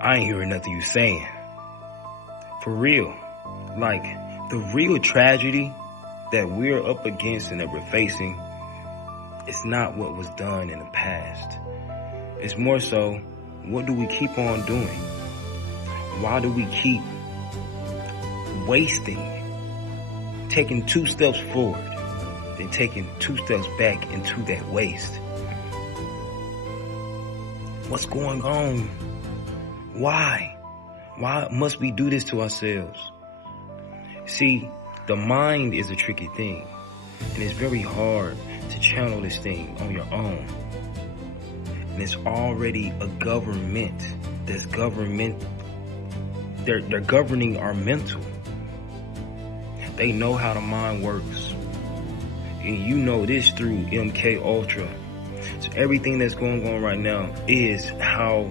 I ain't hearing nothing you saying. For real. Like, the real tragedy that we're up against and that we're facing is not what was done in the past. It's more so, what do we keep on doing? Why do we keep wasting, taking 2 steps forward, then taking 2 steps back into that waste? What's going on? Why? Why must we do this to ourselves? See, the mind is a tricky thing, and it's very hard to channel this thing on your own. And it's already a government that's they're governing our mental. They know how the mind works. And you know this through MK Ultra. So everything that's going on right now is how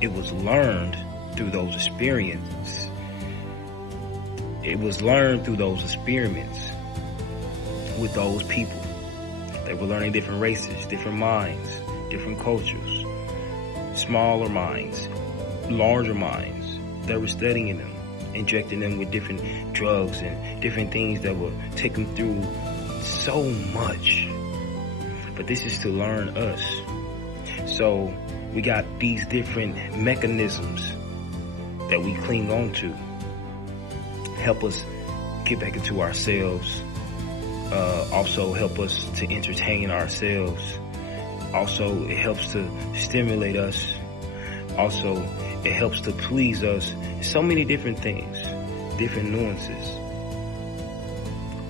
it was learned through those experiences. It was learned through those experiments with those people. They were learning different races, different minds, different cultures, smaller minds, larger minds. They were studying them, injecting them with different drugs and different things that will take them through so much. But this is to learn us. So we got these different mechanisms that we cling on to. Help us get back into ourselves. Also help us to entertain ourselves. Also, it helps to stimulate us. Also, it helps to please us. So many different things, different nuances.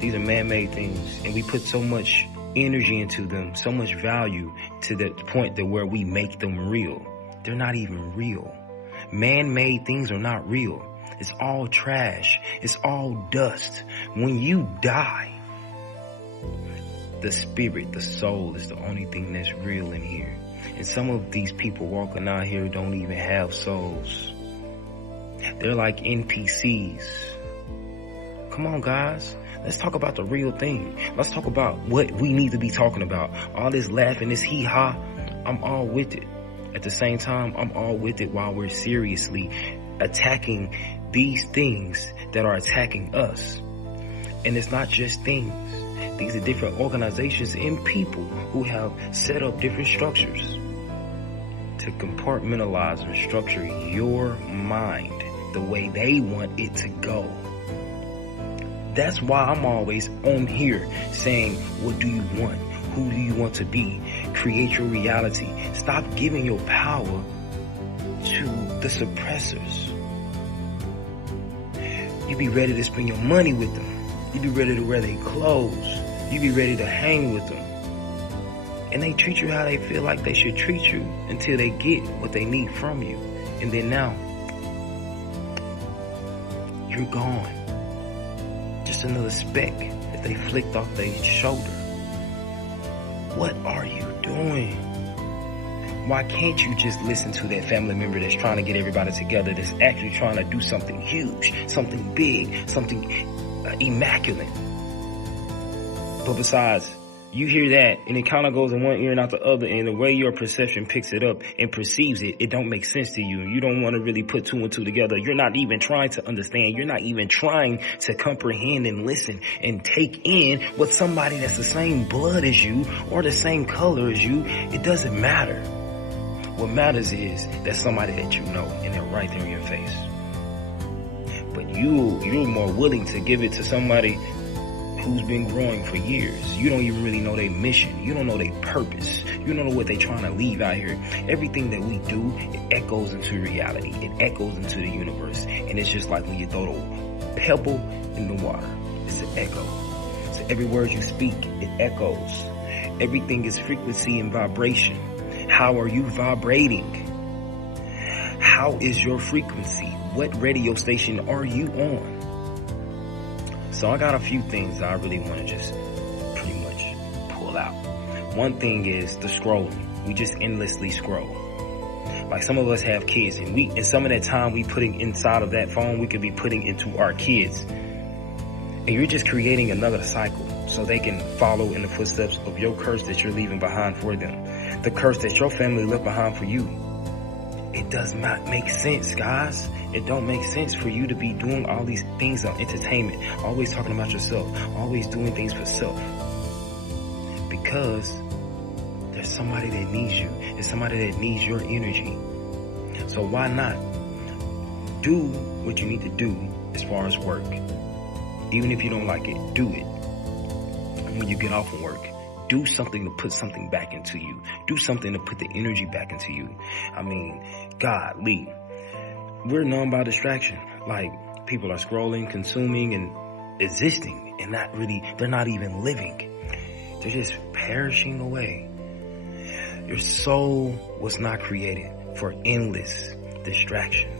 These are man-made things, and we put so much energy into them, so much value, to the point that where we make them real. They're not even real. Man-made things are not real. It's all trash. It's all dust. When you die, the spirit, the soul is the only thing that's real in here. And some of these people walking out here don't even have souls. They're like NPCs. Come on, guys. Let's talk about the real thing. Let's talk about what we need to be talking about. All this laughing, this hee-haw, I'm all with it. At the same time, I'm all with it while we're seriously attacking these things that are attacking us. And it's not just things. These are different organizations and people who have set up different structures to compartmentalize and structure your mind the way they want it to go. That's why I'm always on here saying, what do you want? Who do you want to be? Create your reality. Stop giving your power to the suppressors. You be ready to spend your money with them. You be ready to wear their clothes. You be ready to hang with them. And they treat you how they feel like they should treat you until they get what they need from you. And then now, you're gone. Just another speck that they flicked off their shoulder. What are you doing? Why can't you just listen to that family member that's trying to get everybody together, that's actually trying to do something huge, something big, something immaculate? But besides, you hear that and it kind of goes in one ear and out the other, and the way your perception picks it up and perceives it, it don't make sense to you. You don't want to really put 2 and 2 together. You're not even trying to understand. You're not even trying to comprehend and listen and take in what somebody that's the same blood as you or the same color as you. It doesn't matter. What matters is that somebody that you know, and they're right there in your face. But you're more willing to give it to somebody who's been growing for years. You don't even really know their mission. You don't know their purpose. You don't know what they're trying to leave out here. Everything that we do, it echoes into reality. It echoes into the universe. And it's just like when you throw a pebble in the water. It's an echo. So every word you speak, it echoes. Everything is frequency and vibration. How are you vibrating? How is your frequency? What radio station are you on? So I got a few things I really want to just pretty much pull out. One thing is the scrolling. We just endlessly scroll. Like some of us have kids, and some of that time we putting inside of that phone, we could be putting into our kids. And you're just creating another cycle so they can follow in the footsteps of your curse that you're leaving behind for them. The curse that your family left behind for you. It does not make sense, guys. It don't make sense for you to be doing all these things on entertainment, always talking about yourself, always doing things for self. Because there's somebody that needs you. There's somebody that needs your energy. So why not do what you need to do as far as work? Even if you don't like it, do it. And when you get off of work, do something to put something back into you. Do something to put the energy back into you. I mean, golly, we're numb by distraction. Like, people are scrolling, consuming, and existing, and they're not even living. They're just perishing away. Your soul was not created for endless distraction.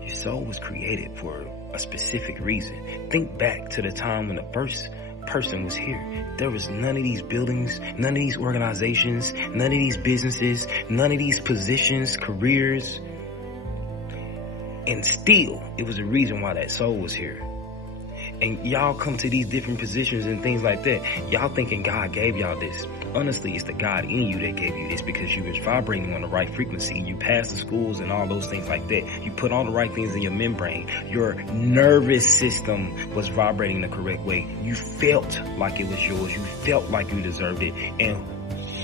Your soul was created for a specific reason. Think back to the time when the first person was here. There was none of these buildings, none of these organizations, none of these businesses, none of these positions, careers. And still, it was a reason why that soul was here. And y'all come to these different positions and things like that. Y'all thinking God gave y'all this. Honestly, it's the God in you that gave you this, because you was vibrating on the right frequency. You passed the schools and all those things like that. You put all the right things in your membrane. Your nervous system was vibrating the correct way. You felt like it was yours. You felt like you deserved it. And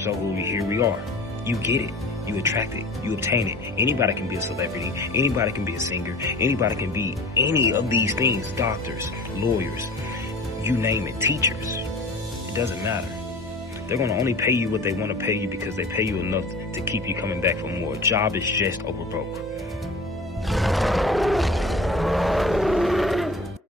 so here we are. You get it. You attract it. You obtain it. Anybody can be a celebrity. Anybody can be a singer. Anybody can be any of these things. Doctors, lawyers, you name it, teachers. It doesn't matter. They're going to only pay you what they want to pay you because they pay you enough to keep you coming back for more. Job is just overbroke.